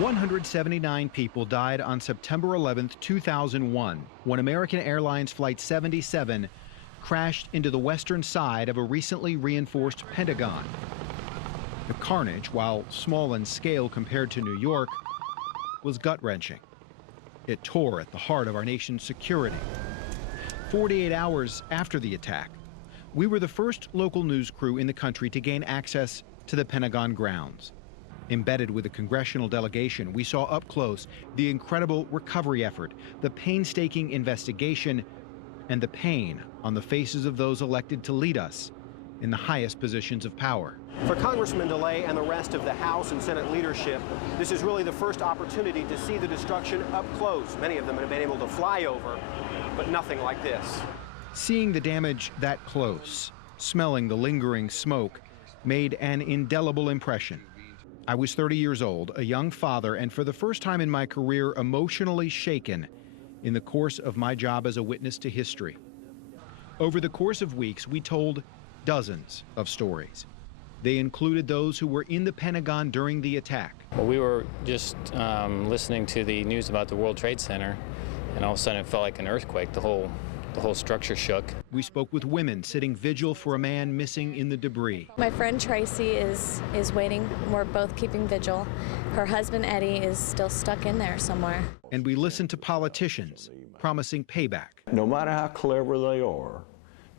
179 people died on September 11, 2001, when American Airlines Flight 77 crashed into the western side of a recently reinforced Pentagon. The carnage, while small in scale compared to New York, was gut-wrenching. It tore at the heart of our nation's security. 48 hours after the attack, we were the first local news crew in the country to gain access to the Pentagon grounds. Embedded with a congressional delegation, we saw up close the incredible recovery effort, the painstaking investigation, and the pain on the faces of those elected to lead us in the highest positions of power. For Congressman DeLay and the rest of the House and Senate leadership, this is really the first opportunity to see the destruction up close. Many of them have been able to fly over, but nothing like this. Seeing the damage that close, smelling the lingering smoke, made an indelible impression. I was 30 years old, a young father, and for the first time in my career, emotionally shaken in the course of my job as a witness to history. Over the course of weeks, we told dozens of stories. They included those who were in the Pentagon during the attack. Well, we were just listening to the news about the World Trade Center, and all of a sudden it felt like an earthquake. The whole structure shook. We spoke with women sitting vigil for a man missing in the debris. My friend Tracy is waiting. We're both keeping vigil. Her husband Eddie is still stuck in there somewhere. And we listened to politicians promising payback. No matter how clever they are,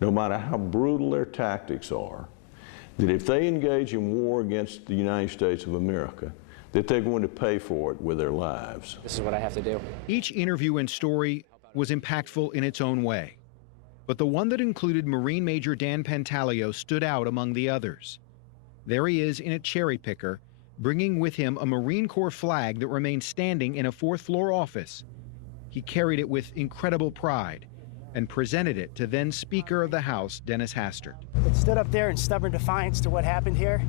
no matter how brutal their tactics are, that if they engage in war against the United States of America, that they're going to pay for it with their lives. This is what I have to do. Each interview and story was impactful in its own way. But the one that included Marine Major Dan Pentaglio stood out among the others. There he is in a cherry picker, bringing with him a Marine Corps flag that remained standing in a fourth-floor office. He carried it with incredible pride and presented it to then Speaker of the House, Dennis Hastert. It stood up there in stubborn defiance to what happened here,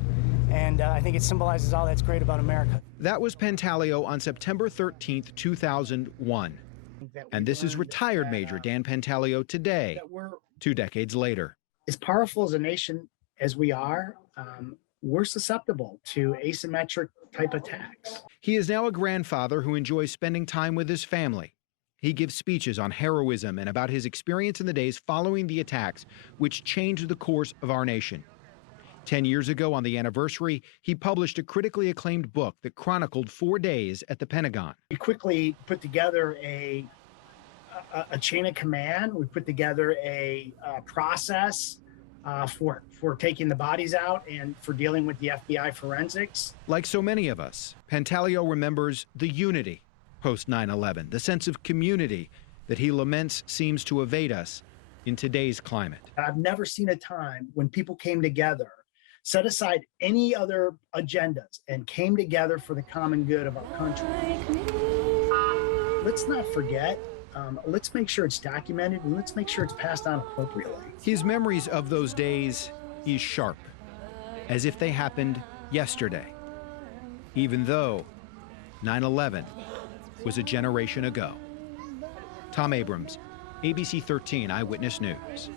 and I think it symbolizes all that's great about America. That was Pentaglio on September 13, 2001. And this is retired Major Dan Pentaglio today, 2 decades later. As powerful as a nation as we are, we're susceptible to asymmetric type attacks. He is now a grandfather who enjoys spending time with his family. He gives speeches on heroism and about his experience in the days following the attacks, which changed the course of our nation. 10 years ago on the anniversary, he published a critically acclaimed book that chronicled 4 days at the Pentagon. We quickly put together a chain of command. We put together a process for taking the bodies out and for dealing with the FBI forensics. Like so many of us, Pentaglio remembers the unity post 9/11, the sense of community that he laments seems to evade us in today's climate. I've never seen a time when people came together, set aside any other agendas, and came together for the common good of our country. Let's not forget. Let's make sure it's documented, and let's make sure it's passed on appropriately. His memories of those days is sharp, as if they happened yesterday, even though 9/11 was a generation ago. Tom Abrams, ABC 13 Eyewitness News.